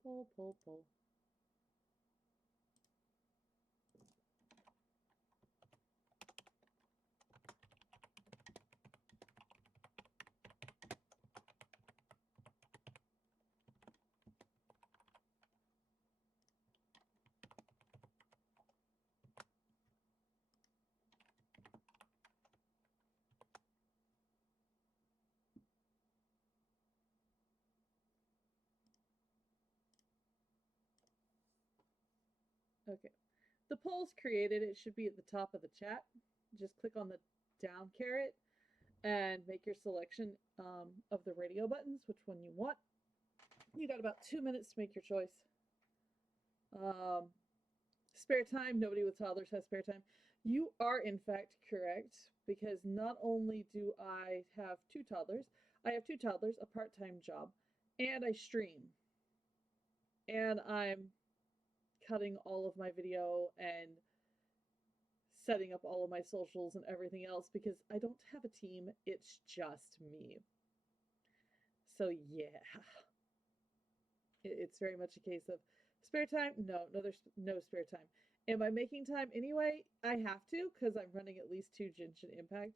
Poll. Okay. The poll's created. It should be at the top of the chat. Just click on the down caret and make your selection of the radio buttons, which one you want. You got about 2 minutes to make your choice. Spare time. Nobody with toddlers has spare time. You are, in fact, correct, because not only do I have two toddlers, I have two toddlers, a part-time job, and I stream. And I'm cutting all of my video and setting up all of my socials and everything else because I don't have a team. It's just me. So yeah, it's very much a case of spare time. No, there's no spare time. Am I making time anyway? I have to because I'm running at least two Genshin Impact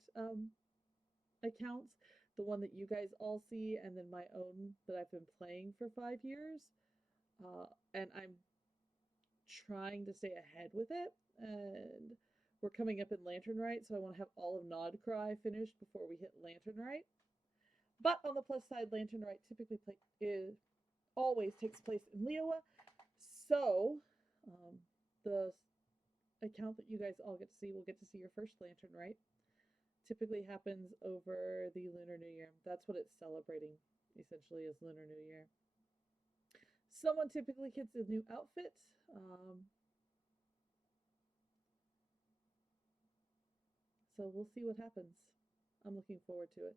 accounts. The one that you guys all see, and then my own that I've been playing for 5 years. And I'm trying to stay ahead with it. And we're coming up in Lanternrite, so I want to have all of Nodcry finished before we hit Lanternrite. But on the plus side, Lanternrite typically always takes place in Liyue. So the account that you guys all get to see will get to see your first Lanternrite. Typically happens over the Lunar New Year. That's what it's celebrating, essentially, is Lunar New Year. Someone typically gets a new outfit. So we'll see what happens. I'm looking forward to it.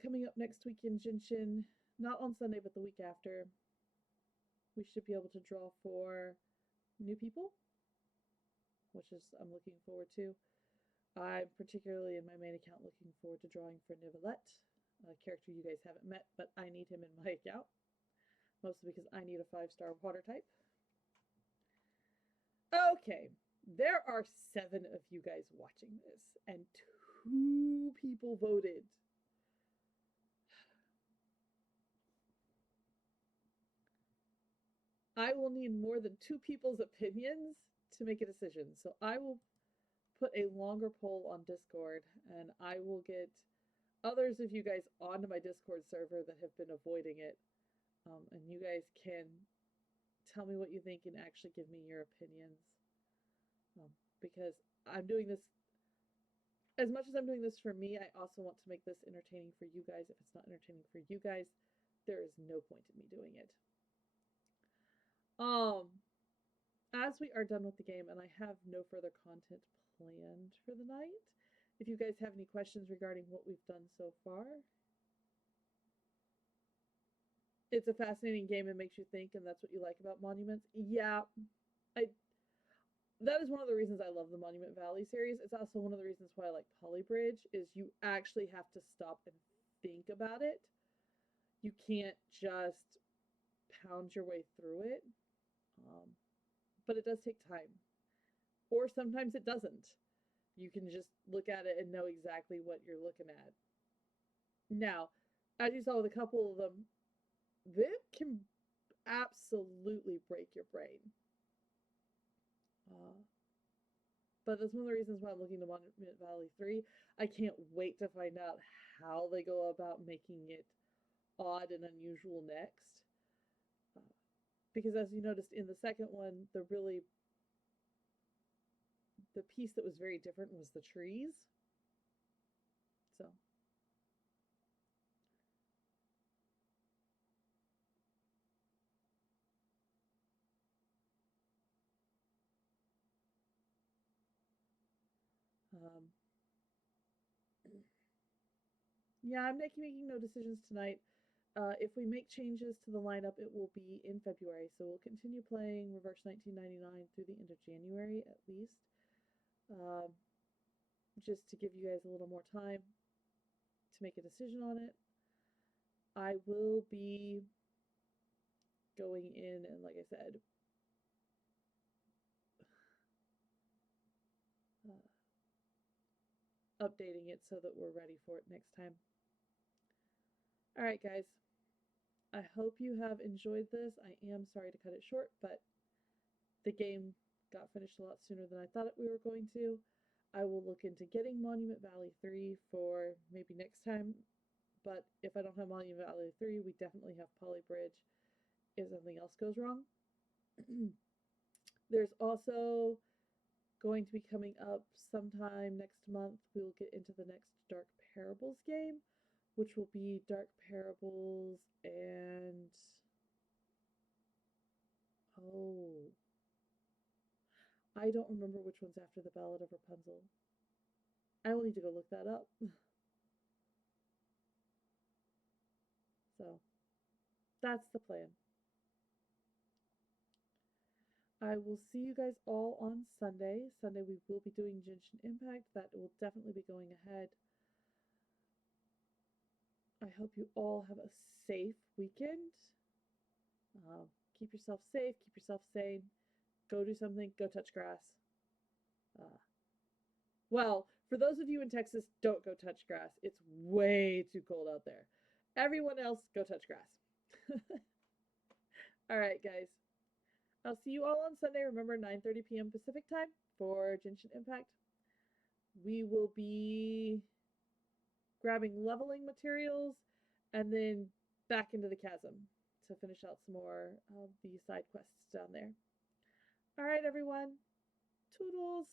Coming up next week in Genshin, not on Sunday, but the week after, we should be able to draw for new people, which is I'm looking forward to. I'm particularly in my main account looking forward to drawing for Nivelette, a character you guys haven't met, but I need him in my account, mostly because I need a 5-star water type. Okay, there are 7 of you guys watching this, and 2 people voted. I will need more than 2 people's opinions to make a decision. So I will put a longer poll on Discord, and I will get others of you guys onto my Discord server that have been avoiding it. And you guys can tell me what you think and actually give me your opinions. Because I'm doing this, as much as I'm doing this for me, I also want to make this entertaining for you guys. If it's not entertaining for you guys, there is no point in me doing it. As we are done with the game, and I have no further content planned for the night, if you guys have any questions regarding what we've done so far. It's a fascinating game and makes you think, and that's what you like about Monuments. Yeah, that is one of the reasons I love the Monument Valley series. It's also one of the reasons why I like Polybridge, is you actually have to stop and think about it. You can't just pound your way through it. But it does take time. Or sometimes it doesn't. You can just look at it and know exactly what you're looking at. Now, as you saw with a couple of them, this can absolutely break your brain. but that's one of the reasons why I'm looking to Monument Valley 3. I can't wait to find out how they go about making it odd and unusual next. Because as you noticed in the second one, the piece that was very different was the trees. So um, yeah, I'm making no decisions tonight. If we make changes to the lineup, it will be in February. So we'll continue playing Reverse 1999 through the end of January at least. Um, just to give you guys a little more time to make a decision on it. I will be going in and, like I said, updating it so that we're ready for it next time. All right, guys. I hope you have enjoyed this. I am sorry to cut it short, but the game got finished a lot sooner than I thought we were going to. I will look into getting Monument Valley 3 for maybe next time, but if I don't have Monument Valley 3, we definitely have Poly Bridge if something else goes wrong. There's also going to be coming up sometime next month. We will get into the next Dark Parables game, which will be Dark Parables and oh, I don't remember which one's after the Ballad of Rapunzel. I will need to go look that up. So that's the plan. I will see you guys all on Sunday. Sunday we will be doing Genshin Impact. That will definitely be going ahead. I hope you all have a safe weekend. Keep yourself safe, keep yourself sane. Go do something, go touch grass. Well, for those of you in Texas, don't go touch grass. It's way too cold out there. Everyone else, go touch grass. All right, guys. I'll see you all on Sunday. Remember, 9:30 p.m. Pacific time for Genshin Impact. We will be grabbing leveling materials and then back into the chasm to finish out some more of the side quests down there. All right, everyone. Toodles.